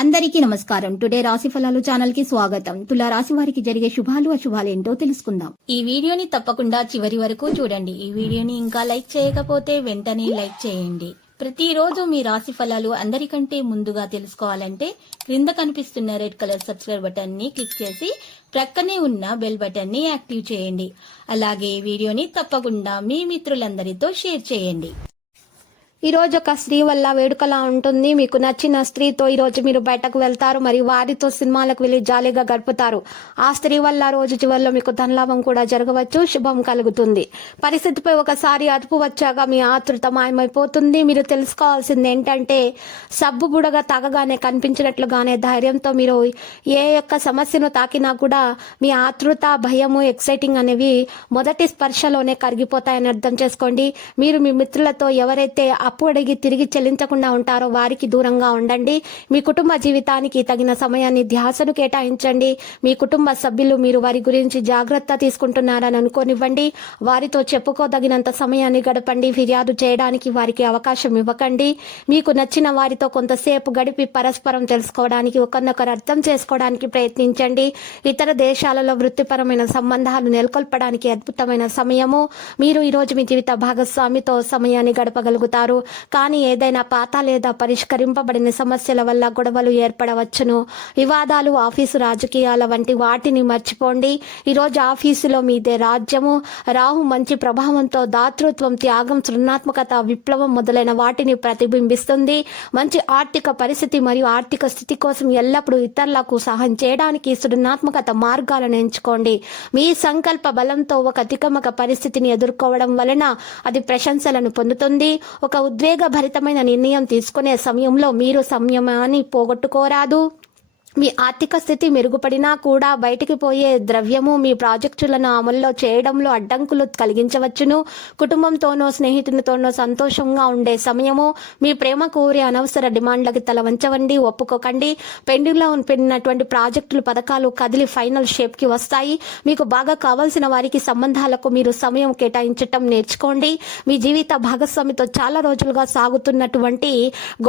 అందరికీ నమస్కారం. టుడే రాశి ఫలాలు ఛానల్ కి స్వాగతం. తులా రాశి వారికి జరిగే శుభాలు అశుభాలు ఏంటో తెలుసుకుందాం. ఈ వీడియోని తప్పకుండా చివరి వరకు చూడండి. ఈ వీడియోని ఇంకా లైక్ చేయకపోతే వెంటనే లైక్ చేయండి. ప్రతిరోజు మీ రాశి ఫలాలు అందరికంటే ముందుగా తెలుసుకోవాలంటే క్రింద కనిపిస్తున్న రెడ్ కలర్ సబ్స్క్రైబ్ బటన్ ని క్లిక్ చేసి ప్రక్కనే ఉన్న బెల్ బటన్ ని యాక్టివ్ చేయండి. అలాగే ఈ వీడియోని తప్పకుండా మీ మిత్రులందరితో షేర్ చేయండి. ఈ రోజు ఒక స్త్రీ వల్ల వేడుకలా ఉంటుంది. మీకు నచ్చిన స్త్రీతో ఈ రోజు మీరు బయటకు వెళ్తారు మరియు వారితో సినిమాలకు వెళ్లి జాలీగా గడుపుతారు. ఆ స్త్రీ వల్ల రోజు చివరిలో మీకు ధనలాభం కూడా జరగవచ్చు, శుభం కలుగుతుంది. పరిస్థితిపై ఒకసారి అదుపు వచ్చాక మీ ఆతృత మాయమైపోతుంది. మీరు తెలుసుకోవాల్సింది ఏంటంటే సబ్బు బుడగ తాగగానే కనిపించినట్లుగానే ధైర్యంతో మీరు ఏ యొక్క సమస్యను తాకినా కూడా మీ ఆతృత, భయము, ఎక్సైటింగ్ అనేవి మొదటి స్పర్శలోనే కరిగిపోతాయని అర్థం చేసుకోండి. మీరు మీ మిత్రులతో ఎవరైతే అప్పు అడిగి తిరిగి చెల్లించకుండా ఉంటారో వారికి దూరంగా ఉండండి. మీ కుటుంబ జీవితానికి తగిన సమయాన్ని ధ్యాసను కేటాయించండి. మీ కుటుంబ సభ్యులు మీరు వారి గురించి జాగ్రత్త తీసుకుంటున్నారని అనుకోనివ్వండి. వారితో చెప్పుకోదగినంత సమయాన్ని గడపండి. ఫిర్యాదు చేయడానికి వారికి అవకాశం ఇవ్వకండి. మీకు నచ్చిన వారితో కొంతసేపు గడిపి పరస్పరం తెలుసుకోవడానికి, ఒకరినొకరు అర్థం చేసుకోవడానికి ప్రయత్నించండి. ఇతర దేశాలలో వృత్తిపరమైన సంబంధాలు నెలకొల్పడానికి అద్భుతమైన సమయము. మీరు ఈరోజు మీ జీవిత భాగస్వామితో సమయాన్ని గడపగలుగుతారు. కానీ ఏదైనా పాత లేదా పరిష్కరింపబడిన సమస్యల వల్ల గొడవలు ఏర్పడవచ్చును. వివాదాలు, ఆఫీసు రాజకీయాల వంటి వాటిని మర్చిపోండి. ఈరోజు ఆఫీసులో మీదే రాజ్యము. రాహు మంచి ప్రభావంతో దాతృత్వం, త్యాగం, సృజనాత్మకత, విప్లవం మొదలైన వాటిని ప్రతిబింబిస్తుంది. మంచి ఆర్థిక పరిస్థితి మరియు ఆర్థిక స్థితి కోసం ఎల్లప్పుడూ ఇతరులకు సహాయం చేయడానికి సృజనాత్మకత మార్గాలను ఎంచుకోండి. మీ సంకల్ప బలంతో ఒక తికమక పరిస్థితిని ఎదుర్కోవడం వలన అది ప్రశంసలను పొందుతుంది. ఒక ఉద్వేగభరితమైన నిర్ణయం తీసుకునే సమయంలో మీరు సంయమాన్ని పోగొట్టుకోరాదు. మీ ఆర్థిక స్థితి మెరుగుపడినా కూడా బయటికి పోయే ద్రవ్యము మీ ప్రాజెక్టులను అమల్లో చేయడంలో అడ్డంకులు కలిగించవచ్చును. కుటుంబంతోనో స్నేహితులతోనో సంతోషంగా ఉండే సమయము. మీ ప్రేమ కోరే అనవసర డిమాండ్లకి తల వంచవండి, ఒప్పుకోకండి. పెండింగ్లో పెట్టినటువంటి ప్రాజెక్టులు, పథకాలు కదిలి ఫైనల్ షేప్కి వస్తాయి. మీకు బాగా కావాల్సిన వారికి సంబంధాలకు మీరు సమయం కేటాయించటం నేర్చుకోండి. మీ జీవిత భాగస్వామితో చాలా రోజులుగా సాగుతున్నటువంటి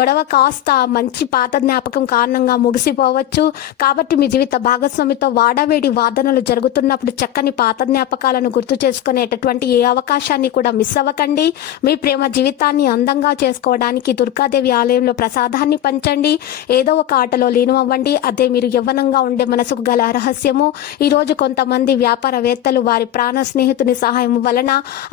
గొడవ కాస్త మంచి పాత జ్ఞాపకం కారణంగా ముగిసిపోవచ్చు. కాబట్టి మీ జీవిత భాగస్వామితో వాడవేడి వాదనలు జరుగుతున్నప్పుడు చక్కని పాత జ్ఞాపకాలను గుర్తు చేసుకునేటటువంటి ఏ అవకాశాన్ని కూడా మిస్ అవ్వకండి. మీ ప్రేమ జీవితాన్ని అందంగా చేసుకోవడానికి దుర్గాదేవి ఆలయంలో ప్రసాదాన్ని పంచండి. ఏదో ఒక ఆటలో లీనమవ్వండి. అదే మీరు యవ్వనంగా ఉండే మనసుకు గల రహస్యము. ఈ రోజు కొంతమంది వ్యాపారవేత్తలు వారి ప్రాణ స్నేహితుని సహాయం వలన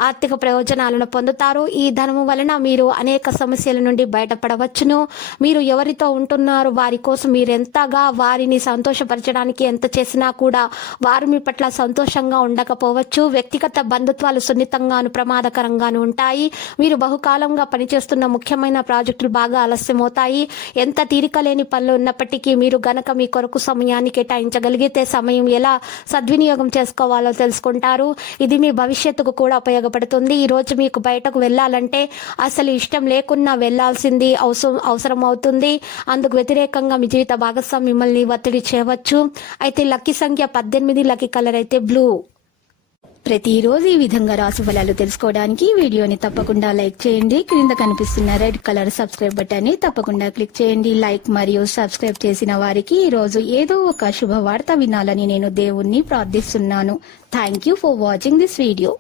ఆర్థిక ప్రయోజనాలను పొందుతారు. ఈ ధనము వలన మీరు అనేక సమస్యల నుండి బయటపడవచ్చును. మీరు ఎవరితో ఉంటున్నారు వారి కోసం మీరెంతగా వారిని సంతోషపరచడానికి ఎంత చేసినా కూడా వారు మీ పట్ల సంతోషంగా ఉండకపోవచ్చు. వ్యక్తిగత బంధుత్వాలు సున్నితంగాను ప్రమాదకరంగాను ఉంటాయి. మీరు బహుకాలంగా పనిచేస్తున్న ముఖ్యమైన ప్రాజెక్టులు బాగా ఆలస్యమవుతాయి. ఎంత తీరిక లేని పనులు ఉన్నప్పటికీ మీరు గనక మీ కొరకు సమయాన్ని కేటాయించగలిగితే సమయం ఎలా సద్వినియోగం చేసుకోవాలో తెలుసుకుంటారు. ఇది మీ భవిష్యత్తుకు కూడా ఉపయోగపడుతుంది. ఈ రోజు మీకు బయటకు వెళ్ళాలంటే అసలు ఇష్టం లేకున్నా వెళ్లాల్సింది అవసరం అవుతుంది. అందుకు వ్యతిరేకంగా మీ జీవిత భాగస్వామి మిమ్మల్ని ఒత్తిడి చేయవచ్చు. అయితే లక్కీ సంఖ్య 18, లక్కీ కలర్ అయితే బ్లూ. ప్రతిరోజు ఈ విధంగా రాశి ఫలాలు తెలుసుకోవడానికి వీడియోని తప్పకుండా లైక్ చేయండి. క్రింద కనిపిస్తున్న రెడ్ కలర్ సబ్స్క్రైబ్ బటన్ ని తప్పకుండా క్లిక్ చేయండి. లైక్ మరియు సబ్స్క్రైబ్ చేసిన వారికి ఈ రోజు ఏదో ఒక శుభవార్త వినాలని నేను దేవుణ్ణి ప్రార్థిస్తున్నాను. Thank you for watching this video.